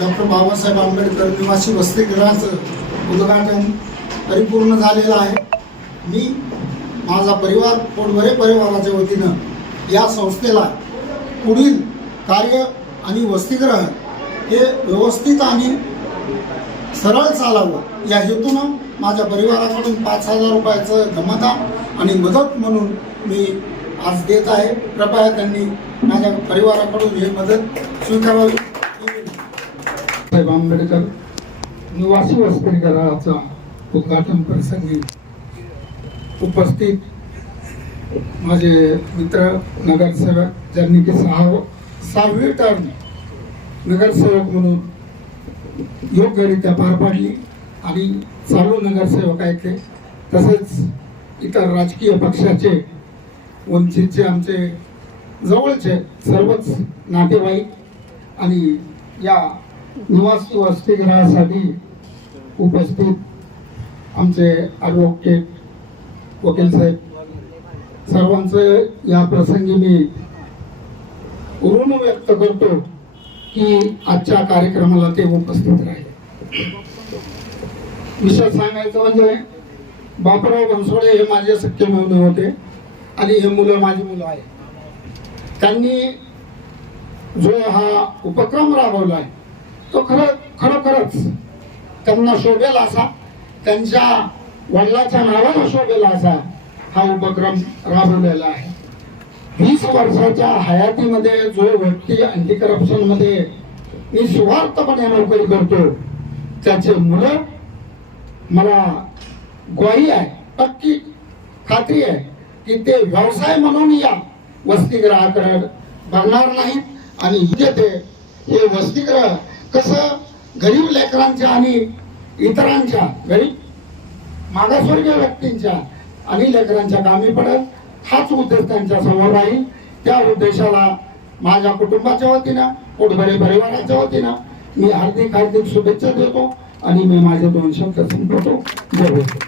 Doctor Babasaheb Ambedkar निवासी वसतिगृहाचं उद्घाटन परिपूर्ण झालेलं आहे। मी माझा परिवार पोटभरे परिवाराच्या वतीनं या संस्थेला पुढील कार्य आणि वसतिगृह हे व्यवस्थित आणि सरळ चालावं या हेतूनं माझ्या परिवाराकडून 5,000 रुपयाचं गमदान आणि मदत म्हणून मी आज देत आहे। कृपया त्यांनी माझ्या परिवाराकडून ही मदत स्वीकारावी। साहेब आंबेडकर निवासी वसतिगृहाचा उद्घाटन प्रसंगी उपस्थित माझे मित्र नगरसेवक ज्यांनी की 6वी टर्म नगरसेवक म्हणून योग्यरित्या पार पाडली आणि चालू नगरसेवक आहेत ते, तसेच इतर राजकीय पक्षाचे वंचितचे आमचे जवळचे सर्वच नातेवाईक आणि या निवासी वसतिगृहासाठी उपस्थित आमचे ॲडव्होकेट वकील साहेब सर्वांचं या प्रसंगी मी ऋण व्यक्त करतो की आजच्या कार्यक्रमाला ते उपस्थित राहिले। विशेष सांगायचं म्हणजे बापराव बनसोडे हे माझे सख्खे मेहुणे होते आणि हे मुलं माझी मुलं आहेत। त्यांनी जो हा उपक्रम राबवला आहे तो खरोखरच त्यांना शोभेल असा, त्यांच्या वडिलांच्या नावाला शोभेल असा हा उपक्रम राबवलेला आहे। 20 वर्षाच्या हयातीमध्ये जो व्यक्ती अँटी करप्शन मध्ये निस्वार्थपणे नोकरी करतो त्याचे मुलं, मला ग्वाही आहे, पक्की खात्री आहे की ते व्यवसाय म्हणून या वसतिगृहाकडे बघणार नाहीत आणि ते हे वसतिगृह कसं गरीब लेकरांच्या आणि इतरांच्या गरीब मागासवर्गीय व्यक्तींच्या आणि लेकरांच्या कामी पडेल हाच उद्देश त्यांच्या समोर राहील। त्या उद्देशाला माझ्या कुटुंबाच्या वतीनं पोटभरे परिवाराच्या वतीनं मी हार्दिक शुभेच्छा देतो आणि मी माझे 2 शब्द संपवतो। जय हिंद।